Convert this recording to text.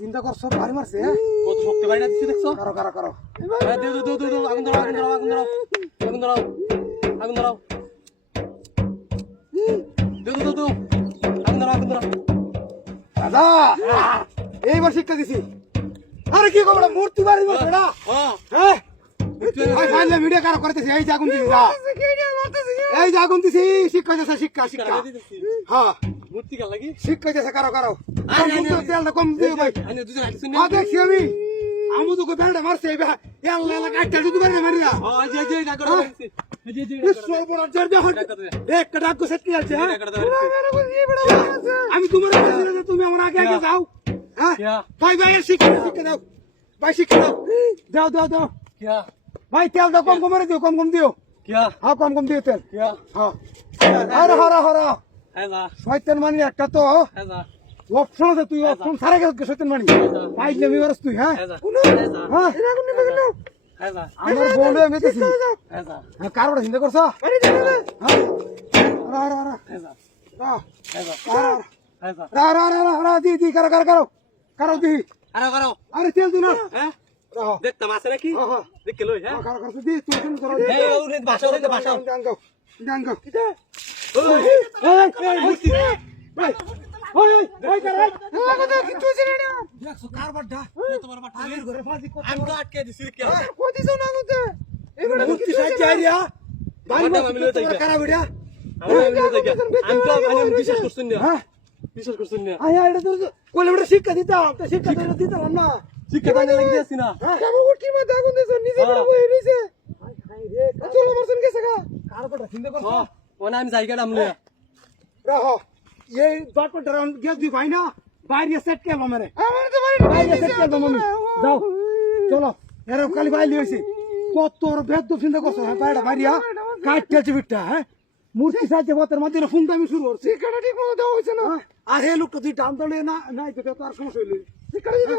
চিন্তা করছো ভারী মারছে কত শক্তি বাইরে দিচ্ছে দেখছো কারো কারো কারো আগুন ধরাও আগুন ধরাও আগুন ধরাও আগুন ধরাও আগুন ধরাও আগুন ধরাও আগুন ধরাও দাদা এইবার শিক্ষা দিছি আরে কি খবর মূর্তি বাড়ি বসে না হ্যাঁ ফাইলে ভিডিও কারো করতেছি এই যে আগুন দিছি এই যে আগুন দিছি শিক্ষা দিছে শিক্ষা শিক্ষা হ্যাঁ মূর্তি কাল লাগি শিক্ষা দিছে কারো কারো তেলটা কম দিও ভাই আরে দুজন আইছ দেখছি আমি আমু তো বেলটা মারছে এল্লা এল্লা কাটটা যদি মারি মারিয়া জি না করো জি সো বড় জোর দেখো এক ডাক কো সেট কি আছে হ্যাঁ আমি তোমার কাছে না তুমি আমার আগে আগে যাও হ্যাঁ ভাই ভাই শিক্ষা শিক্ষা দাও ভাই শিক্ষা দাও দাও দাও দাও क्या ভাই তেল দাও কম কম দিও কম কম দিও क्या হ্যাঁ কম কম দিও তেল क्या হ্যাঁ আরে হরা হরা ऐसा শয়তান মানি একটা তো ऐसा অপশন আছে তুই অপশন সারা গেছে শয়তান মানি ভাই লেমি মারছ তুই হ্যাঁ ऐसा হ্যাঁ ऐसा আমার বোনে মেতেছি ऐसा হ্যাঁ কারোটা চিন্তা করছ হ্যাঁ রা রা রা ऐसा রা ऐसा রা ऐसा রা রা রা রা দি দি করো করো করো করো দি अरे करो আরে তেল দিন না हैं রাহ देख तमाशा रे की হ্যাঁ হ্যাঁ देख के लो हैं করো করো দি তুই শুন করো ए उरे भाषा ডাঙ্গো ডাঙ্গো ओए মূর্তি ভাই ওই ওই কর আমাদের কিছু ছিল না দেখছো কারবারটা তোমার বাটা আগের ঘরে ফাজি কত আমি তো আটকে দিছি কি কোদি যাও না গতে এবারে মূর্তি সাইজ আইরিয়া ভাই আমি লই যাই কারা ভিডিয়া আমি বিশ্বাস করছেন না হ্যাঁ বিশ্বাস করছেন না আয়া এটা তো কোলে বড় শিক্ষা দিতাম তো শিক্ষা দিতাম না শিক্ষা দানে লাগি দিছি না কেমন উঠি মা দাগুন দেছ নিজে বড় হয়ে রইছে চলো মারছেন গেছে গা কারবারটা চিন্তা করছ ওনা আমি জায়গাটা আমলে রাহ এই বাটটা রাউন্ড গেছ দি ভাই না বাইরে সেট কে আমারে আমার তো বাইরে সেট কে মামি যাও চলো এর কালি বাইলি হইছে কত বেদ চিন্তা করছ হ্যাঁ বাইরে বাইরিয়া কাটতেছে বিটটা হ্যাঁ মূর্তি সাজে বতের মধ্যে ফোন দামি শুরু করছে ঠিকানা ঠিক মতো দেওয়া হইছে না আর হে লোকটা তুই টান দলে না নাই তো আর সমস্যা হইলো